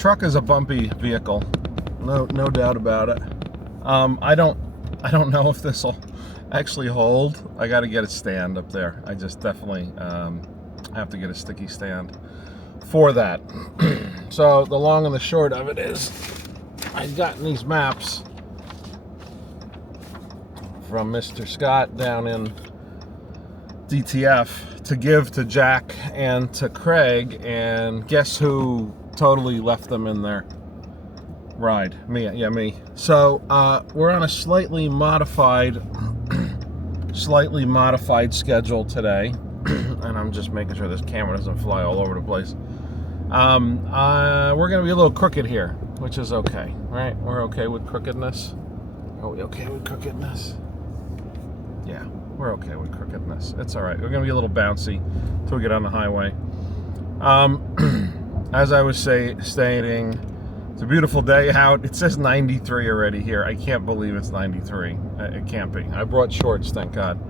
truck is a bumpy vehicle, no doubt about it. I don't know if this will actually hold. I got to get a stand up there. I just definitely have to get a sticky stand for that. So the long and the short of it is, I've gotten these maps from Mr. Scott down in DTF to give to Jack and to Craig, and guess who totally left them in their ride? Me. So we're on a slightly modified schedule today, and I'm just making sure this camera doesn't fly all over the place. We're gonna be a little crooked here, which is okay, right? We're okay with crookedness. Are we okay with crookedness? Yeah, we're okay with crookedness. It's all right. We're gonna be a little bouncy until we get on the highway. As I was stating, it's a beautiful day out. It says 93 already here. I can't believe it's 93. It can't be. I brought shorts, thank God.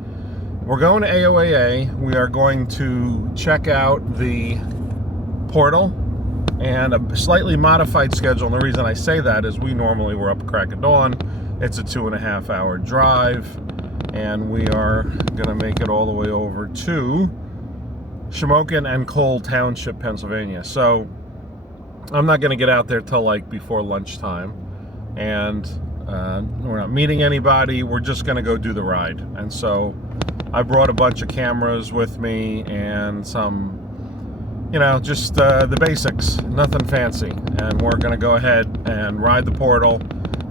We're going to AOAA. We are going to check out the portal and a slightly modified schedule. And the reason I say that is we're up crack of dawn. It's a 2.5 hour drive, and we are gonna make it all the way over to Shamokin and Cole Township, Pennsylvania. So I'm not gonna get out there till like before lunchtime, and we're not meeting anybody. We're just gonna go do the ride. And so I brought a bunch of cameras with me and some, just the basics, nothing fancy. And we're gonna go ahead and ride the portal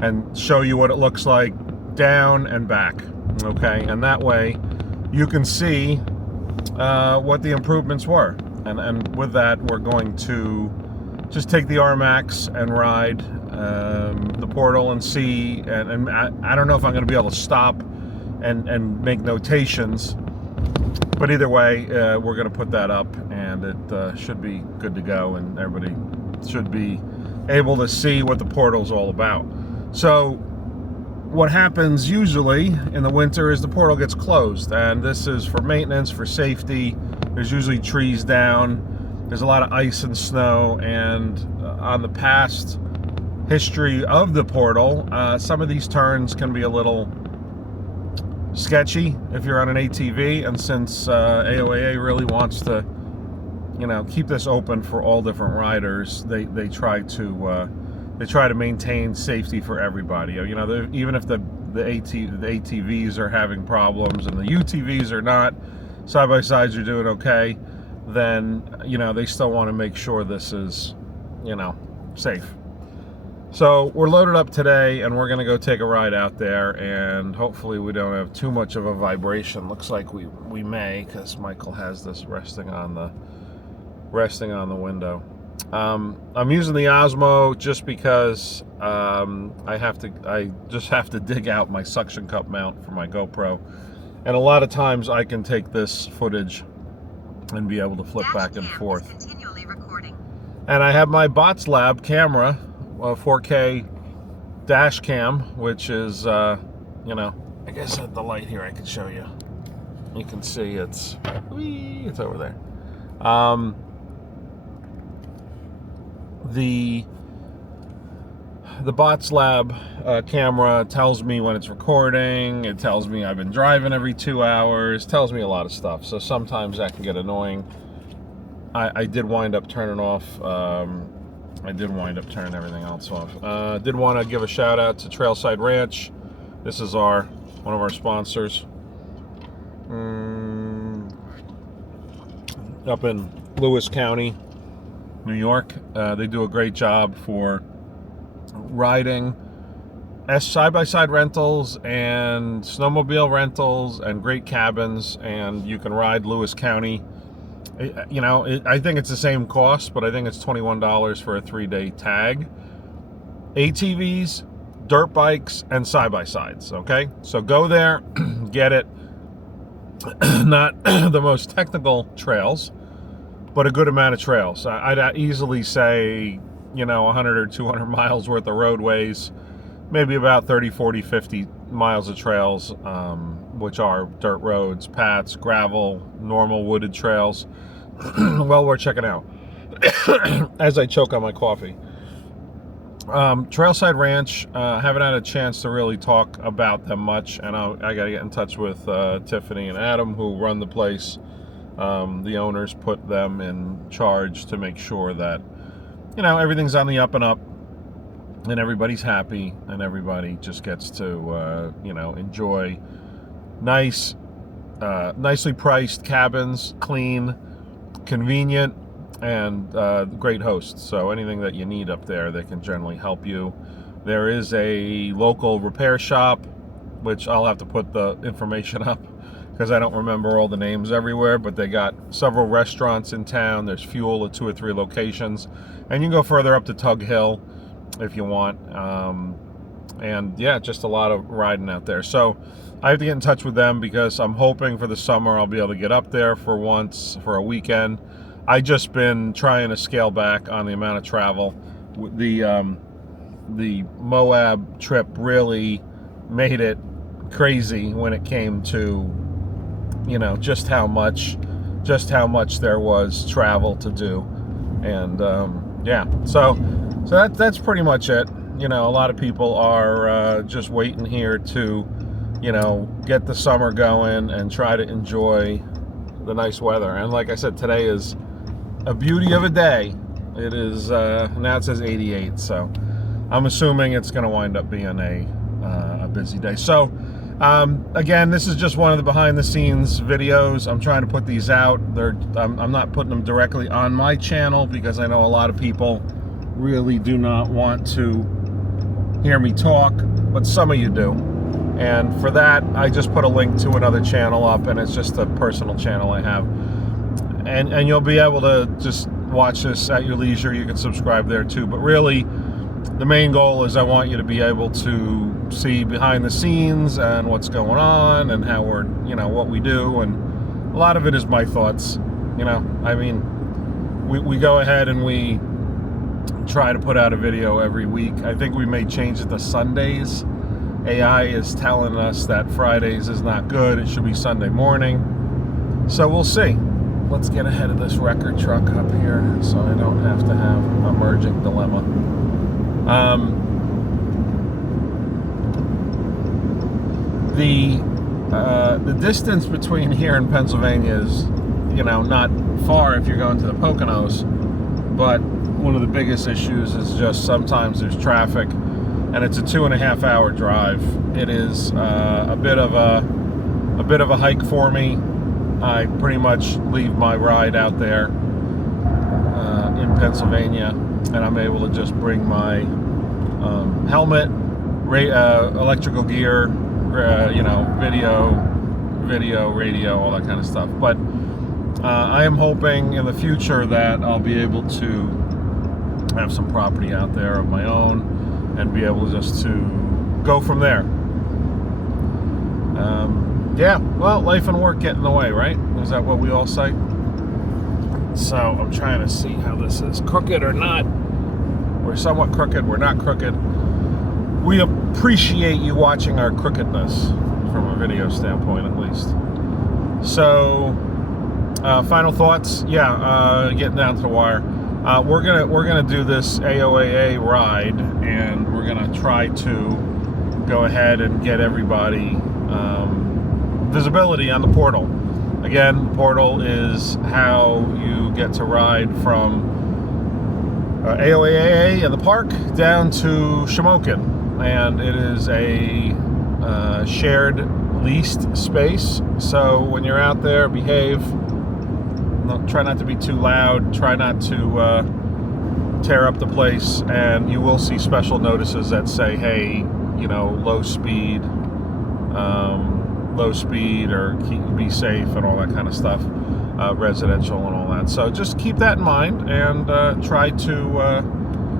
and show you what it looks like down and back, okay? And that way you can see what the improvements were. And with that, we're going to just take the RMAX and ride the portal and see, and I don't know if I'm gonna be able to stop and make notations, but either way, we're gonna put that up, and it should be good to go, and everybody should be able to see what the portal's all about. So what happens usually in the winter is the portal gets closed, and this is for maintenance, for safety. There's usually trees down, there's a lot of ice and snow, and on the past history of the portal, some of these turns can be a little sketchy if you're on an ATV, and since AOAA really wants to keep this open for all different riders, they try to maintain safety for everybody. Even if the ATVs are having problems and the UTVs are not, side-by-sides are doing okay, then they still want to make sure this is safe. So we're loaded up today, and we're gonna go take a ride out there, and hopefully we don't have too much of a vibration. Looks like we may, because Michael has this resting on the window. I'm using the Osmo just because I just have to dig out my suction cup mount for my GoPro, and a lot of times I can take this footage and be able to flip back and forth. And I have my Bots Lab camera, 4K dash cam, which is I guess at the light here I can show you. You can see it's over there. The Bots Lab camera tells me when it's recording. It tells me I've been driving every 2 hours. Tells me a lot of stuff. So sometimes that can get annoying. I did wind up turning off. I did wind up turning everything else off. Did want to give a shout out to Trailside Ranch. This is one of our sponsors. Up in Lewis County, New York. They do a great job for riding side-by-side rentals and snowmobile rentals and great cabins, and you can ride Lewis County. I think it's the same cost, but I think it's $21 for a 3-day tag. ATVs, dirt bikes, and side-by-sides, okay? So go there, get it. Not the most technical trails, but a good amount of trails. I'd easily say, 100 or 200 miles worth of roadways, maybe about 30, 40, 50 miles of trails, which are dirt roads, paths, gravel, normal wooded trails. Well, we're checking out as I choke on my coffee. Trailside Ranch, haven't had a chance to really talk about them much, and I got to get in touch with Tiffany and Adam, who run the place. The owners put them in charge to make sure that, everything's on the up and up, and everybody's happy, and everybody just gets to, enjoy nice, nicely priced cabins, clean, convenient, and great hosts. So anything that you need up there, they can generally help you. There is a local repair shop, which I'll have to put the information up because I don't remember all the names everywhere, but they got several restaurants in town. There's fuel at 2 or 3 locations, and you can go further up to Tug Hill if you want. And yeah, just a lot of riding out there. So I have to get in touch with them because I'm hoping for the summer I'll be able to get up there for a weekend. I just been trying to scale back on the amount of travel. The Moab trip really made it crazy when it came to, just how much there was travel to do, and yeah. So that's pretty much it. A lot of people are just waiting here to, get the summer going and try to enjoy the nice weather. And like I said, today is a beauty of a day. It is now it says 88, so I'm assuming it's going to wind up being a busy day. So again, this is just one of the behind the scenes videos. I'm trying to put these out. I'm not putting them directly on my channel because I know a lot of people really do not want to hear me talk, but some of you do. And for that, I just put a link to another channel up, and it's just a personal channel I have. And you'll be able to just watch this at your leisure. You can subscribe there too. But really, the main goal is I want you to be able to see behind the scenes and what's going on and how we're, what we do. And a lot of it is my thoughts. We go ahead and we try to put out a video every week. I think we may change it to Sundays. AI is telling us that Fridays is not good. It should be Sunday morning. So we'll see. Let's get ahead of this wrecker truck up here so I don't have to have a merging dilemma. The distance between here and Pennsylvania is, not far if you're going to the Poconos, but one of the biggest issues is just sometimes there's traffic, and it's a 2.5 hour drive. It is a bit of a hike for me. I pretty much leave my ride out there in Pennsylvania, and I'm able to just bring my helmet, electrical gear, video, radio, all that kind of stuff. But I am hoping in the future that I'll be able to have some property out there of my own and be able just to go from there. Yeah, well, life and work get in the way, right? Is that what we all say? So I'm trying to see how this is crooked or not. We're somewhat crooked, we're not crooked. We appreciate you watching our crookedness from a video standpoint, at least. So, final thoughts. Yeah, getting down to the wire. We're gonna do this AOAA ride, and we're gonna try to go ahead and get everybody visibility on the portal. Again, the portal is how you get to ride from AOAA in the park down to Shamokin, and it is a shared leased space. So when you're out there, behave. Try not to be too loud. Try not to tear up the place, and you will see special notices that say, "Hey, low speed." Or be safe and all that kind of stuff, residential and all that. So just keep that in mind and try to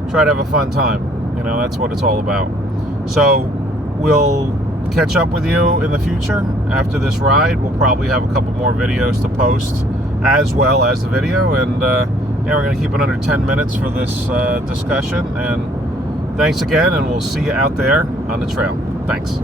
have a fun time. That's what it's all about. So we'll catch up with you in the future after this ride. We'll probably have a couple more videos to post as well as the video, and yeah, we're going to keep it under 10 minutes for this discussion. And thanks again, and we'll see you out there on the trail. Thanks.